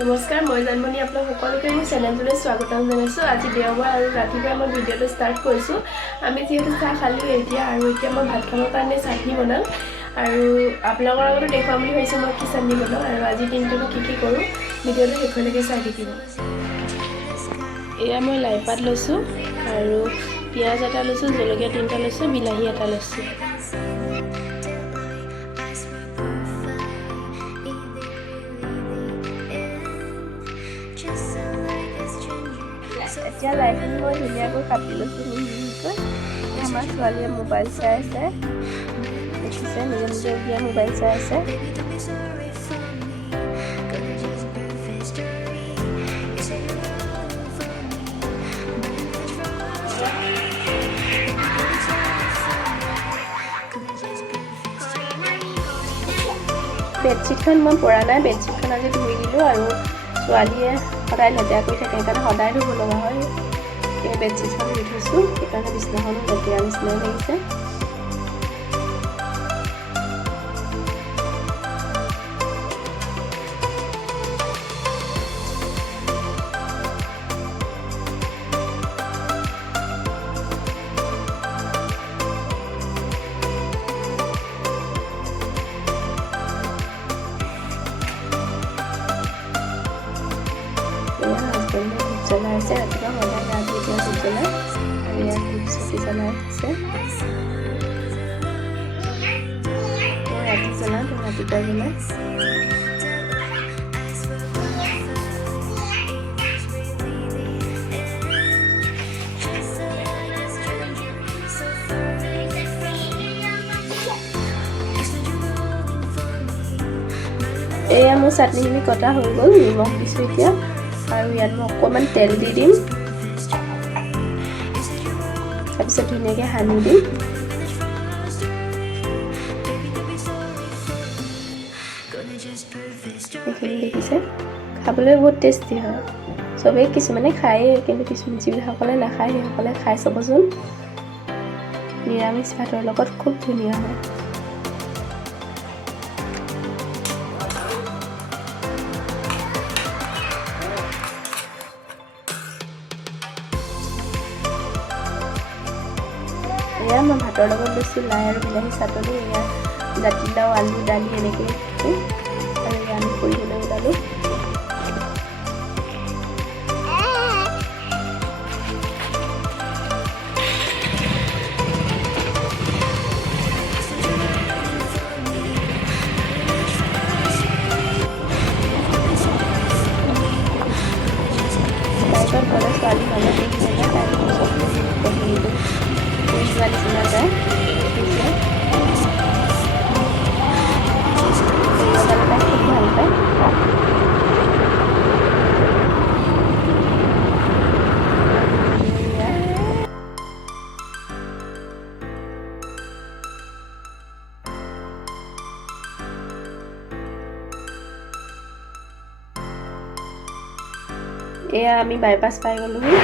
नमस्कार मैं जानमणि आपलोक सकलोके मोर चेनेलटोले स्वागतम जनाइছো। आज देওবাৰ আৰু ৰাতিপুৱা মই ভিডিঅ'টো ষ্টাৰ্ট কৰিছো। আমি যেহেতু চাহ খালো এতিয়া মই ভাত খাবৰ কাৰণে চাটনি বনাম আৰু আপোনালোকৰ আগতে দেখুৱাম বুলি ভাবিছো মই কি চাটনি বনাম আৰু আজি দিনটো কি কৰো ভিডিঅ'টো শেষলৈকে চাই থাকিব। এয়া মই লাই পাত লৈছো আৰু পিয়াজ এটা লৈছো, জলকীয়া তিনটা লৈছো, বিলাহী এটা লৈছো। এতিয়া লাইখিনি মই ধুনীয়াকৈ কাটি লৈছোঁ মিহিকৈ। আমাৰ ছোৱালীয়ে মোবাইল চাই আছে, দেখিছে নিজে নিজে উলিয়াই মোবাইল চাই আছে। বেডশ্বীটখন মই পৰা নাই, বেডশ্বীটখন আজি ধুই দিলোঁ আৰু ছোৱালীয়ে সদায় লেতেৰা কৰি থাকে সেইকাৰণে সদায় ধুব লগা হয়। এই বেডশ্বীটখন ধুই থৈছোঁ সেইকাৰণে বিছনাখনো লেতেৰা নিচিনাই লাগিছে। জ্বলাই আছে ৰাতিপুৱা সদায় গা ধুই দিয়া ধূপ জ্বলাই আৰু ইয়াত ধূপ চাকি জ্বলাই আছে। মই ৰাতি জ্বলাওঁ, তেওঁ ৰাতিপুৱা জ্বলাই। এয়া মোৰ চাটনিখিনি কটা হৈ গ'ল, নিমখ দিছোঁ এতিয়া আৰু ইয়াত মই অকণমান তেল দি দিম, তাৰপিছত ধুনীয়াকৈ সানি দিম। এইখিনি দেখিছে, খাবলৈ বহুত টেষ্টি হয়। চবেই কিছুমানে খায়েই, কিন্তু যিসকলে নাখায় সেইসকলে খাই চাবচোন। নিৰামিষ ভাতৰ লগত খুব ধুনীয়া হয়। এয়া মই ভাতৰ লগত লৈছোঁ লাই আৰু বিলাহী চাটনি, এয়া জাতিলাও, আলু, দালি এনেকৈ আৰু এয়া আমি ফুৰিবলৈ ওলালোঁ। তাৰপিছত গ'লে ছোৱালী মাজত দেখিলে তাৰপিছত যোৱা নিচিনা যায় দেখিছে, তাই খুব ভাল পায়। এয়া আমি বাইপাছ পাই গ'লোহি।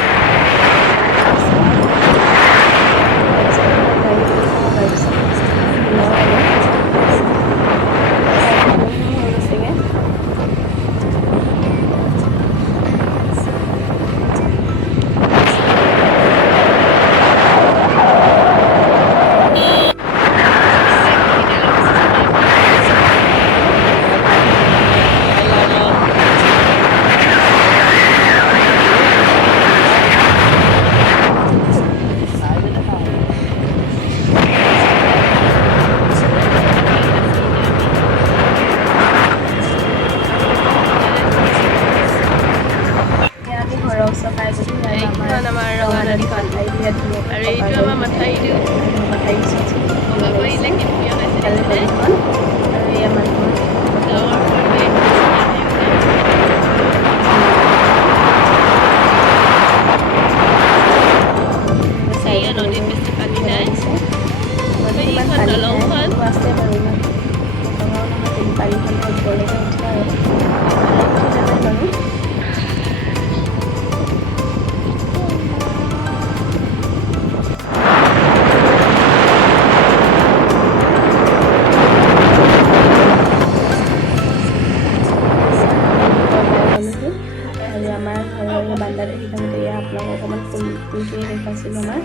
গৈছিলোঁ আমাৰ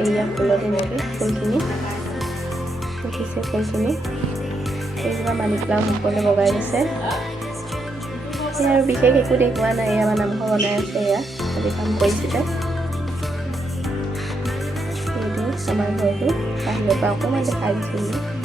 এয়া ফুলত এনেকৈ ফুলখিনি দেখিছে ফুলখিনি এইবিলাক মানি প্লাম ওপৰলৈ বগাই গৈছে এয়া আৰু বিশেষ একো দেখুওৱা নাই আমাৰ নামঘৰ বনাই আছে এয়া আজি কাম কৰিছিলে এইটো আমাৰ ঘৰটো বাহিৰৰ পৰা অকণমান দেখাই দিছিলোঁ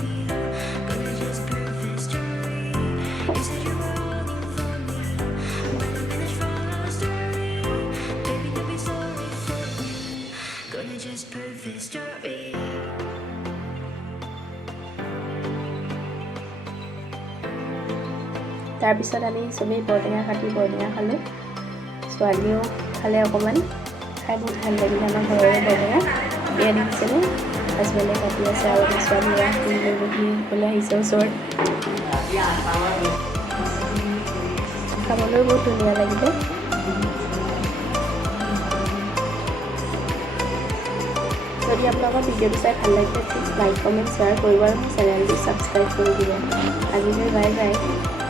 তাৰপিছত আমি চবেই বৰটেঙা কাটি বৰটেঙা খালোঁ ছোৱালীও খালে অকণমান খাই বহুত ভাল লাগিলে আমাৰ ঘৰৰে বৰটেঙা এয়া দেখিছেনে হাজবেণ্ডে কাটি আছে আৰু আমাৰ ছোৱালীয়ে ফুৰিবলৈ বহিবলৈ আহিছে ওচৰত খাবলৈ বহুত ধুনীয়া লাগিলে যদি আপোনালোকৰ ভিডিঅ'টো চাই ভাল লাগিলে প্লিজ লাইক কমেণ্ট শ্বেয়াৰ কৰিব আৰু মোৰ চেনেলটো ছাবস্ক্ৰাইব কৰি দিব আজিলৈ বাই বাই